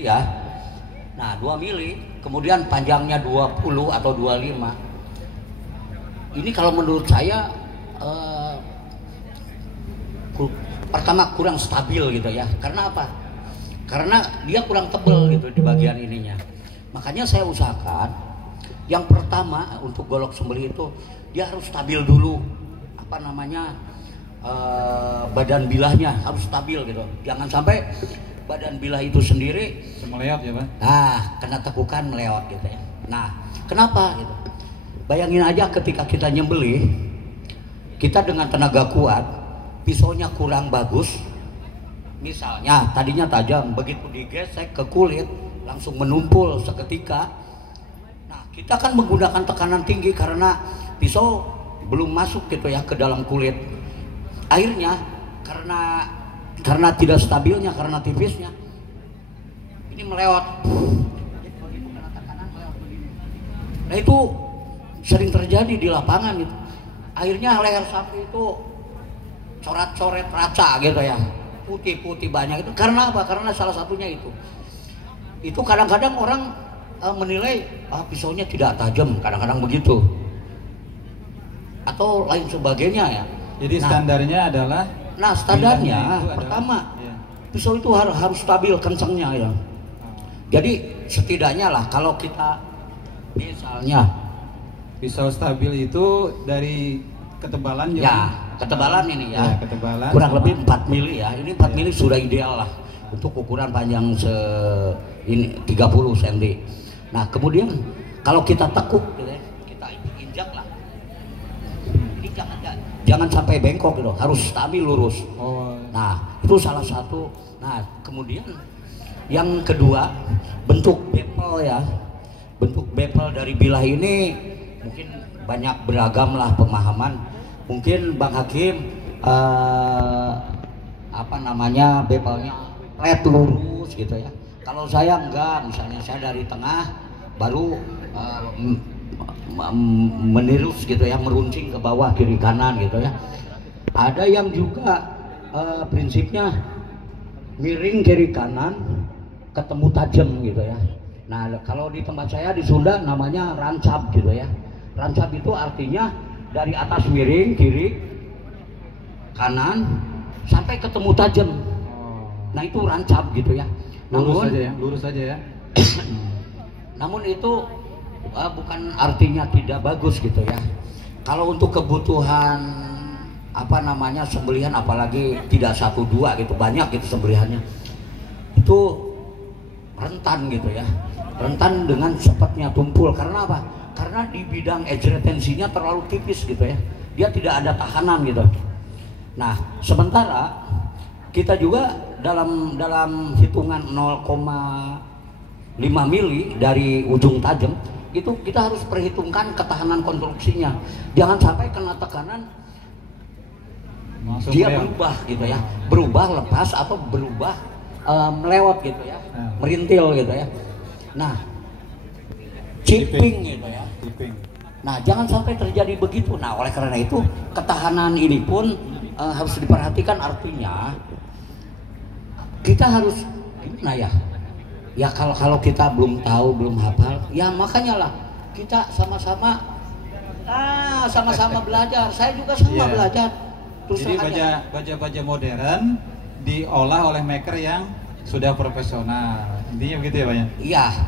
ya. Nah, 2 mili, kemudian panjangnya 20 atau 25. Ini kalau menurut saya pertama kurang stabil gitu ya. Karena apa? Karena dia kurang tebal gitu di bagian ininya. Makanya saya usahakan yang pertama untuk golok sembelih itu dia harus stabil dulu. Apa namanya? Badan bilahnya harus stabil gitu. Jangan sampai badan bilah itu sendiri meleot ya Pak. Nah, kena tekukan meleot gitu ya. Nah, kenapa gitu? Bayangin aja ketika kita nyembelih, kita dengan tenaga kuat, pisaunya kurang bagus. Misalnya tadinya tajam, begitu digesek ke kulit langsung menumpul seketika. Nah, kita kan menggunakan tekanan tinggi karena pisau belum masuk gitu ya ke dalam kulit. Akhirnya karena tidak stabilnya, karena tipisnya, ini melewat. Nah, itu sering terjadi di lapangan gitu. Akhirnya leher sapi itu coret-coret raca gitu ya, putih-putih banyak itu. Karena apa? Karena salah satunya itu. Itu kadang-kadang orang menilai pisaunya tidak tajam, kadang-kadang begitu. Atau lain sebagainya ya. Jadi standarnya adalah standarnya pertama pisau itu harus stabil kencangnya ya. Jadi setidaknya lah kalau kita misalnya pisau stabil itu dari ketebalan ya, ketebalan ini ya, ketebalan kurang lebih 4 mili ya. Ini 4 mili sudah ideal lah untuk ukuran panjang ini 30 cm. Nah, kemudian kalau kita tekuk gitu ya, kita injak lah. Ini jangan sampai bengkok gitu, harus stabil lurus. Nah, itu salah satu. Nah, kemudian yang kedua, bentuk bepel ya. Bentuk bepel dari bilah ini mungkin banyak beragam lah pemahaman. Mungkin Bang Hakim bepelnya flat lurus gitu ya. Kalau saya enggak, misalnya saya dari tengah baru menirus gitu ya, meruncing ke bawah kiri kanan gitu ya. Ada yang juga prinsipnya miring kiri kanan ketemu tajam gitu ya. Nah, kalau di tempat saya di Sunda namanya rancap gitu ya. Rancap itu artinya dari atas miring kiri kanan sampai ketemu tajam. Nah, itu rancap gitu ya. Lurus saja ya. Namun itu bukan artinya tidak bagus gitu ya. Kalau untuk kebutuhan sembelihan, apalagi tidak 1-2 gitu, banyak gitu sembelihannya, itu rentan gitu ya, rentan dengan cepatnya tumpul. Karena apa? Karena di bidang edge retensinya terlalu tipis gitu ya, dia tidak ada tahanan gitu. Nah, sementara kita juga dalam hitungan 0,5 mili dari ujung tajam itu kita harus perhitungkan ketahanan konstruksinya. Jangan sampai kena tekanan dia berubah gitu ya, berubah lepas atau berubah melewat gitu ya, merintil gitu ya. Nah, chipping gitu ya. Nah, jangan sampai terjadi begitu. Nah, oleh karena itu ketahanan ini pun harus diperhatikan. Artinya kita harus gimana ya? Ya kalau kita belum tahu, belum hafal, ya makanya lah kita sama-sama belajar. Saya juga sama belajar. Terus jadi baja modern diolah oleh maker yang sudah profesional. Intinya begitu ya Pak ya? Iya.